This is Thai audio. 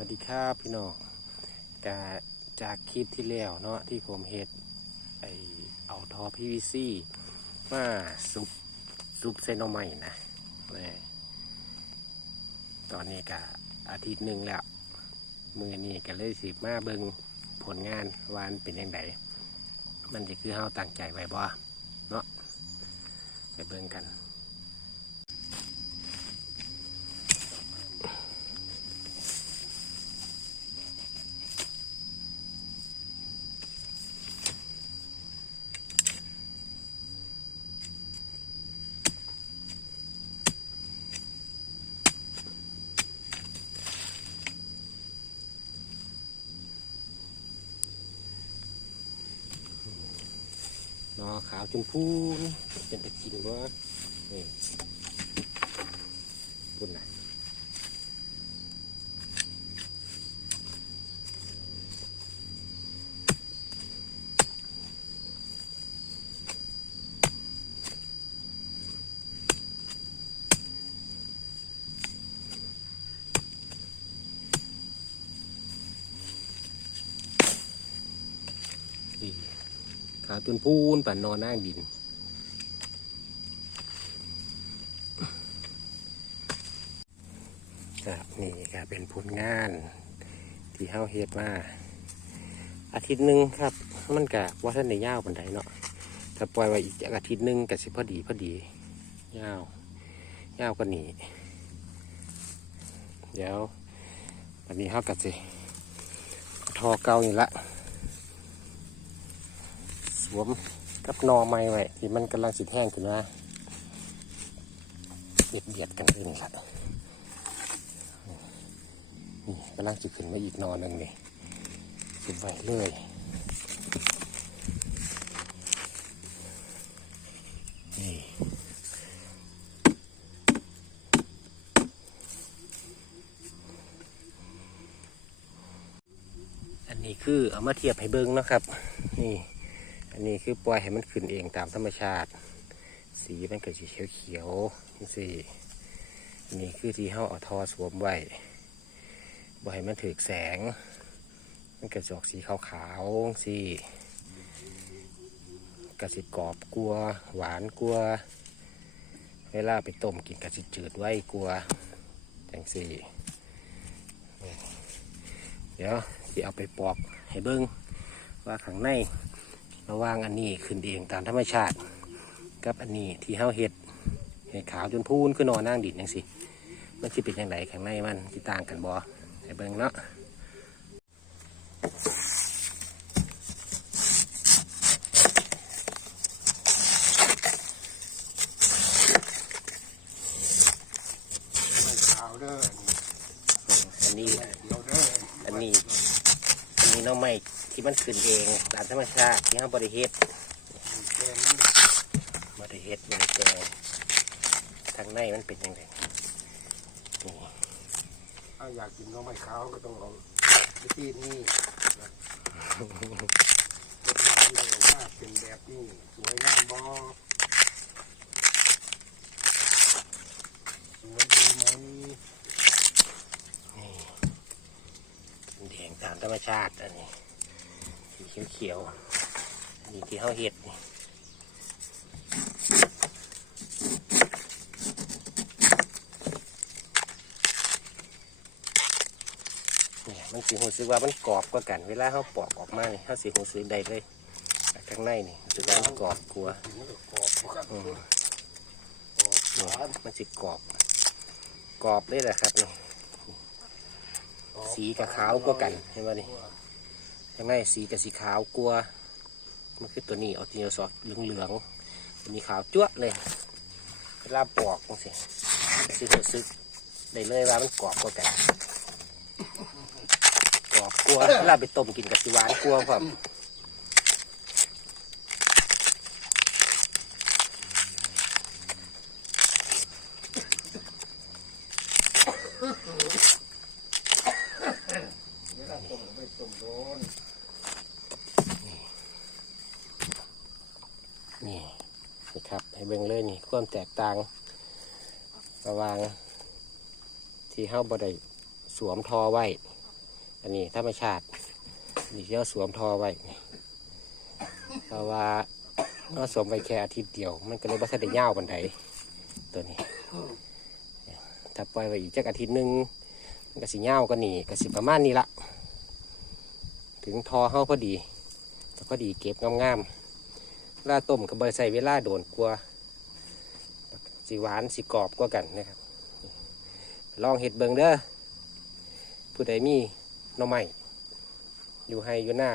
วัสดีครับพี่น้องกาจากคลิปที่แล้วเนาะที่ผมเฮ็ดไอเอาทอ PVC มาซุปซุปเซนโนใหม่นะนี่ตอนนี้ก็อาทิตย์หนึ่งแล้ว มือนี้ก็เลยสิมาเบิงผลงานวามันเป็นยังไงมันจะคือเฮาตั้งใจไว้บ่เนาะไปเบิงกัน นอขาวชมพูนเป็นตะกินวะนี่บุญนะนี่ ขาวจนพูนป่านนอนนั่งดิน ครับนี่ก็เป็นผลงาน ที่เฮาเฮ็ดมา อาทิตย์หนึ่งครับ มันกะว่าท่านในยาวปันไดเนาะถ้าปล่อยไว้อีกอาทิตย์หนึ่งก็สิพอดีพอดียาวยาวกว่านี้เดี๋ยววันนี้เฮากัสิทอเก่านี่ละ สวมกับนอไม้ไว้ที่มันกำลังสิแห้งขึ้นมาเบียดเบียดๆกันเลยนี่ละนี่กำลังจะขึ้นมาอีกนอนหนึ่งนี่ขึ้นไปเลยนี่อันนี้คือเอามาเทียบให้เบิ้งนะครับ นี่ อันนี้คือปล่อยให้มันขึ้นเองตามธรรมชาติ สีมันก็จะเขียวๆนี่สินนี้คือที่เขาเอาทอสวมไว้บ่ให้มันถือแสง มันกระจอกสีขาวๆสีกระสิกรอบกลัว หวานกลัว เวลาไปต้มกินกระสิจืดไว้กลัวจังสีเดี๋ยวที่เอาไปปอกให้เบิ้งว่าข้างใน ระว่างอันนี้ขึ้นเองตามธรรมชาติ กับอันนี้ที่เฮาเห็ดเห็ดขาวจนพูนขึ้นนอนนั่งดินจังสิมันจะเป็นยังไงข้างในมันตีต่างกันบ่ให้เบิ่งเนาะอันนี้ อันนี้ อันนี้น้องให มันขึ้นเองตามธรรมชาติที่เขาบริเฮ็ดบริเฮ็ดบริแกงทางในมันเป็นยังไงถ้าอยากกินน้องไม้ขาวก็ต้องเอาวิธีนี้นะรสชาติเลยว่าเป็นแบบนี้สวยงามบอสวยดีไหมแดงตามธรรมชาติอันนี้ เขียวๆนนี้ที่เขาเห็ดนี่นี่มันสีหูซึกว่ามันกรอบกว่ากัน เวลาเขาปอกออกมาเนี่ยเขาสีหูซึกได้เลยข้างในนี่รู้สึกว่ามันกรอบกลัวมันก็กรอบกรอบอืมหวานมันสิกรอบกรอบเลยแหละครับนี่สีกับขาวกว่ากันเห็นไหมนี่ ข้างในสีกับสีขาวกลัวมันคือตัวนี้เอาทีเดียวซอสเหลืองๆตัวนี้ขาวจั๊วเลยเวลาปอกมันสิสิหัวซึกได้เลยว่ามันกรอบกว่ากันกรอบกลัวเวลาไปต้มกินกับสิหวานกลัวครับเวลาต้มไม่ต้มโดน นี่นะครับให้ เบิ่งเลยนี่ความแตกต่าง ระหว่างที่เฮาบ่ได้สวมทอไว้ อันนี้ธรรมชาตินี่เดี๋ยวสวมทอไว้เพราะว่าเราสวมไว้แค่อาทิตย์เดียว มันก็เลยบ่ทันได้ยาวบันไดตัวนี้ ถ้าปล่อยไว้อีกจักอาทิตย์นึงมันก็สิยาวก็นี่ก็สิประมาณนี้ละถึงทอเฮาพอดีแต่พอดีเก็บงามๆเวลาต้มก็เบอใส่เวลาโดนกลัว สีหวานสีกรอบกว่ากันนะครับ ลองเห็ดเบิงเด้อผู้ใดมีน้อใหม่อยู่ให้อยู่หน้า